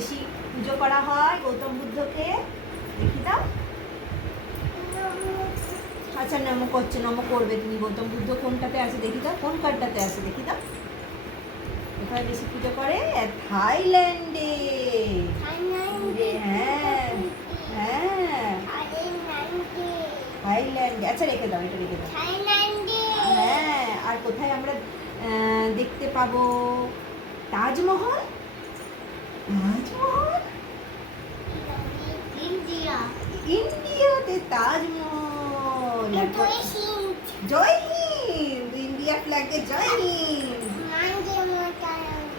বেশি পুজো করা হয় গৌতম বুদ্ধকে? দেখি দাও। আচ্ছা নম করছে, নম করবে তুমি। গৌতম বুদ্ধ কোনটাতে আছে দেখি দাও, কোন কার্ডটাতে আছে দেখি দাও। কোথায় বেশি পুজো করে? থাইল্যান্ডে। হ্যাঁ হ্যাঁ, থাইল্যান্ডে। আচ্ছা রেখে দাও, এটা রেখে দাও। হ্যাঁ, আর কোথায় আমরা দেখতে পাবো তাজমহল? তাজমহল ইন্ডিয়াতে তাজমহল। জয় হিন্দ, ইন্ডিয়া ফ্ল্যাগে জয় হিন্দ,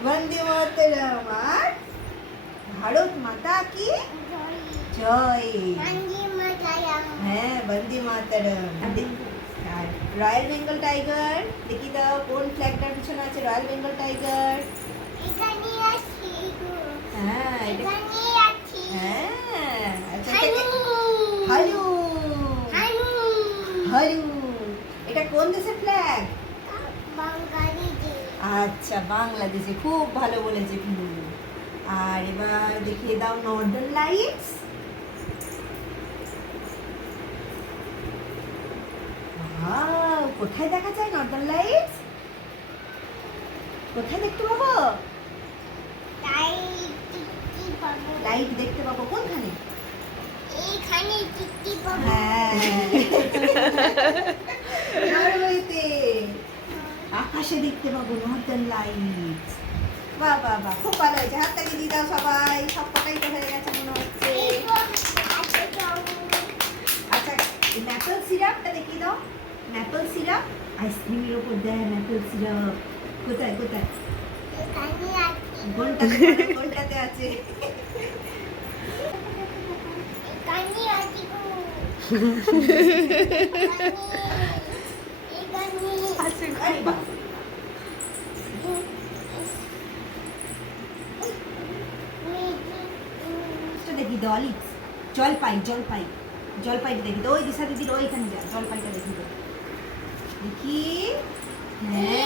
বন্দে মাতরম। আর ভারত মাতা কি জয়। হ্যাঁ, বন্দে মাতরম। আর রয়্যাল বেঙ্গল টাইগার দেখি দাও, কোন ফ্ল্যাগটার পিছনে আছে রয়্যাল বেঙ্গল টাইগার? হ্যাঁ হ্যাঁ, আচ্ছা হালু হালু। এটা কোন দেশের ফ্ল্যাগ? আচ্ছা, বাংলাদেশে। খুব ভালো বলেছে পিনু। আর এবার দেখিয়ে দাও নর্দার্ন লাইটস। কোথায় দেখা যায় নর্দার্ন লাইটস? কোথায় দেখতে পাবো লাইট? দেখতে পাবো কোনখানে? নরওয়েতে আকাশে দেখতে পাবো নর্দার্ন লাইটস। বাহ বাহ বাহ, খুব ভালো হয়েছে। হাত তালি দিয়ে দাও সবাই। সব কটাই তো হয়ে গেছে মনে হচ্ছে। আচ্ছা, ম্যাপল সিরাপটা দেখিয়ে দাও। ম্যাপল সিরাপ আইসক্রিমের ওপর দেয় ম্যাপল সিরাপ। কোথায় কোথায়? কোনটাতে আছে? দেখি দাও অলিভস, জলপাই জলপাই জলপাইটা দেখি দাও। ওই দিশা দিদির ওইখানে যা, জলপাইটা দেখি দাও। দেখি। হ্যাঁ